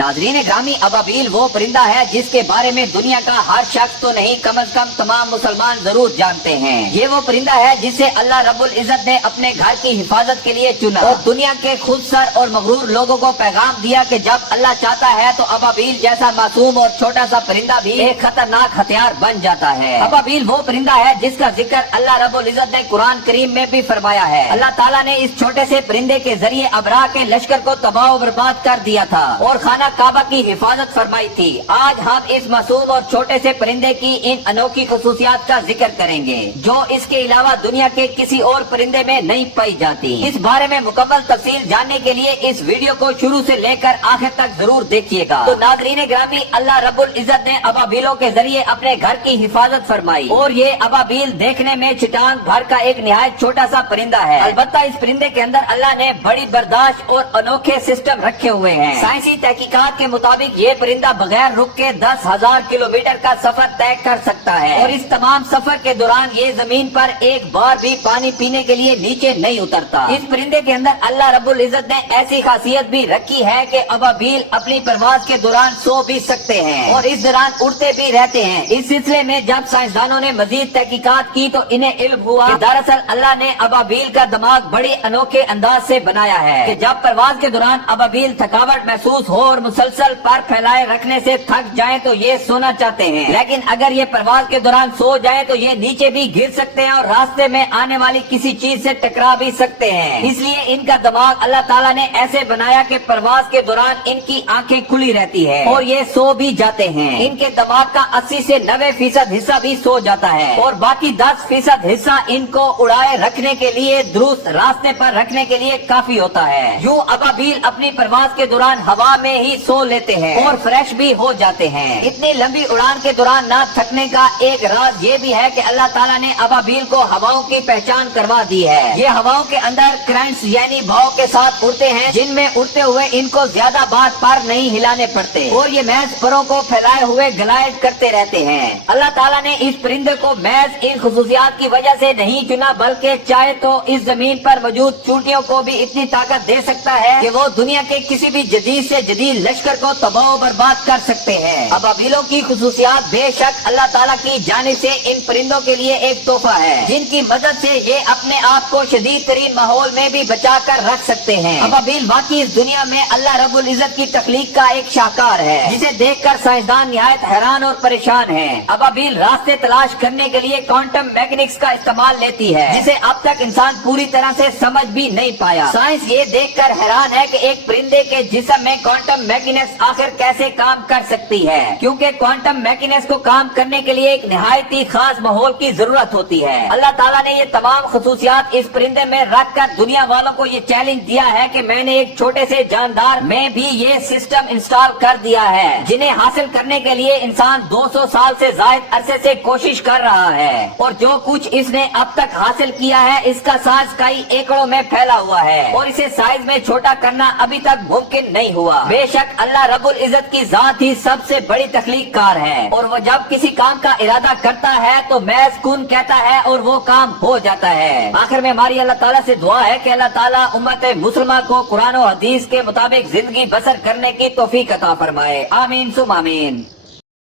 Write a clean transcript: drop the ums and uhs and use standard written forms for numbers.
नाज़रीन ग्रामी, अबाबील वो परिंदा है जिसके बारे में दुनिया का हर शख्स तो नहीं, कम से कम तमाम मुसलमान जरूर जानते हैं। ये वो परिंदा है जिसे अल्लाह रब्बुल इज्जत ने अपने घर की हिफाजत के लिए चुना और दुनिया के खुदसर और मगरूर लोगों को पैगाम दिया कि जब अल्लाह चाहता है तो अबाबील जैसा मासूम और छोटा सा परिंदा भी एक खतरनाक हथियार बन जाता है। अबाबील वो परिंदा है जिसका जिक्र अल्लाह रब्बुल इज्जत ने कुरान करीम में भी फरमाया है। अल्लाह ताला ने इस छोटे से परिंदे के जरिए अबराह के लश्कर को तबाह बर्बाद कर दिया था और खाना काबा की हिफाजत फरमाई थी। आज हम इस मासूम और छोटे से परिंदे की इन अनोखी खसूसियात का जिक्र करेंगे जो इसके अलावा दुनिया के किसी और परिंदे में नहीं पाई जाती। इस बारे में मुकम्मल तफसील जानने के लिए इस वीडियो को शुरू से लेकर आखिर तक जरूर देखिएगा। तो नाज़रीन ग्रामी, अल्लाह रब्बुल इज्जत ने अबाबीलों के जरिए अपने घर की हिफाजत फरमाई और ये अबाबील देखने में चिटांग भर का एक निहायत छोटा सा परिंदा है। अलबत्ता इस परिंदे के अंदर अल्लाह ने बड़ी बर्दाश्त और अनोखे सिस्टम रखे हुए हैं। साइंसी तहकीकात के मुताबिक ये परिंदा बगैर रुक के 10,000 किलोमीटर का सफर तय कर सकता है और इस तमाम सफर के दौरान ये जमीन पर एक बार भी पानी पीने के लिए नीचे नहीं उतरता। इस परिंदे के अंदर अल्लाह रब्बुल इज्जत ने ऐसी खासियत भी रखी है कि अबाबील अपनी परवाज के दौरान सो भी सकते हैं और इस दौरान उड़ते भी रहते हैं। इस सिलसिले में जब साइंसदानों ने मजीद तहकीकात की तो इन्हें इल्म हुआ कि दरअसल अल्लाह ने अबाबील का दिमाग बड़े अनोखे अंदाज से बनाया है कि जब परवाज के दौरान अबाबील थकावट महसूस हो और मुसलसल पर फैलाए रखने से थक जाएं तो ये सोना चाहते हैं, लेकिन अगर ये परवाज के दौरान सो जाएं तो ये नीचे भी गिर सकते हैं और रास्ते में आने वाली किसी चीज से टकरा भी सकते हैं। इसलिए इनका दिमाग अल्लाह ताला ने ऐसे बनाया कि परवाज के दौरान इनकी आंखें खुली रहती है और ये सो भी जाते हैं। इनके दिमाग का 80 से 90% हिस्सा भी सो जाता है और बाकी 10% हिस्सा इनको उड़ाए रखने के लिए, दुरुस्त रास्ते पर रखने के लिए काफी होता है। यूँ अबाबील अपनी परवाज के दौरान हवा में ही सो लेते हैं और फ्रेश भी हो जाते हैं। इतनी लंबी उड़ान के दौरान न थकने का एक राज ये भी है कि अल्लाह ताला ने अबाबील को हवाओं की पहचान करवा दी है। ये हवाओं के अंदर करंट्स यानी भाव के साथ उड़ते हैं, जिनमें उड़ते हुए इनको ज्यादा बार पर नहीं हिलाने पड़ते और ये महज परों को फैलाए हुए ग्लाइड करते रहते हैं। अल्लाह ताला ने इस परिंदे को महज इन खुसूसियात की वजह से नहीं चुना, बल्कि चाहे तो इस जमीन पर मौजूद चूंटियों को भी इतनी ताकत दे सकता है कि वो दुनिया के किसी भी जदीद से जदीद लश्कर को तबाह बर्बाद कर सकते हैं। अबाबीलों की खुसूसियात बेशक अल्लाह ताला की जानिब से इन परिंदों के लिए एक तोहफा है, जिनकी मदद से ये अपने आप को शदीद तरीन माहौल में भी बचा कर रख सकते हैं। अबाबील वाकई इस दुनिया में अल्लाह रब्बुल इज्जत की तख्लीक का एक शाहकार है, जिसे देखकर साइंसदान निहायत हैरान और परेशान हैं। अबाबील रास्ते तलाश करने के लिए क्वांटम मैकेनिक्स का इस्तेमाल लेती है, जिसे अब तक इंसान पूरी तरह से समझ भी नहीं पाया। साइंस ये देखकर हैरान है कि एक परिंदे के जिस्म में क्वांटम मैकेनिक्स आखिर कैसे काम कर सकती है, क्योंकि क्वांटम मैकेनिक्स को काम करने के लिए एक निहायत ही खास माहौल की जरूरत होती है। अल्लाह ताला ने ये तमाम खसूसियात इस परिंदे में रख कर दुनिया वालों को ये चैलेंज दिया है कि मैंने एक छोटे से जानदार में भी ये सिस्टम इंस्टॉल कर दिया है, जिन्हें हासिल करने के लिए इंसान 200 साल से ज्यादा अरसे से कोशिश कर रहा है और जो कुछ इसने अब तक हासिल किया है इसका साइज कई एकड़ों में फैला हुआ है और इसे साइज में छोटा करना अभी तक मुमकिन नहीं हुआ। बेशक अल्लाह रब्बुल इज्जत की जात ही सबसे बड़ी तख्लीक कार है और वो जब किसी काम का इरादा करता है तो महज कुन कहता है और वो काम हो जाता है। आखिर में हमारी अल्लाह ताला से दुआ है कि अल्लाह ताला उम्मत मुसलमान को कुरान और हदीस के मुताबिक जिंदगी बसर करने की तौफीक अता फरमाए। आमीन सुम आमीन।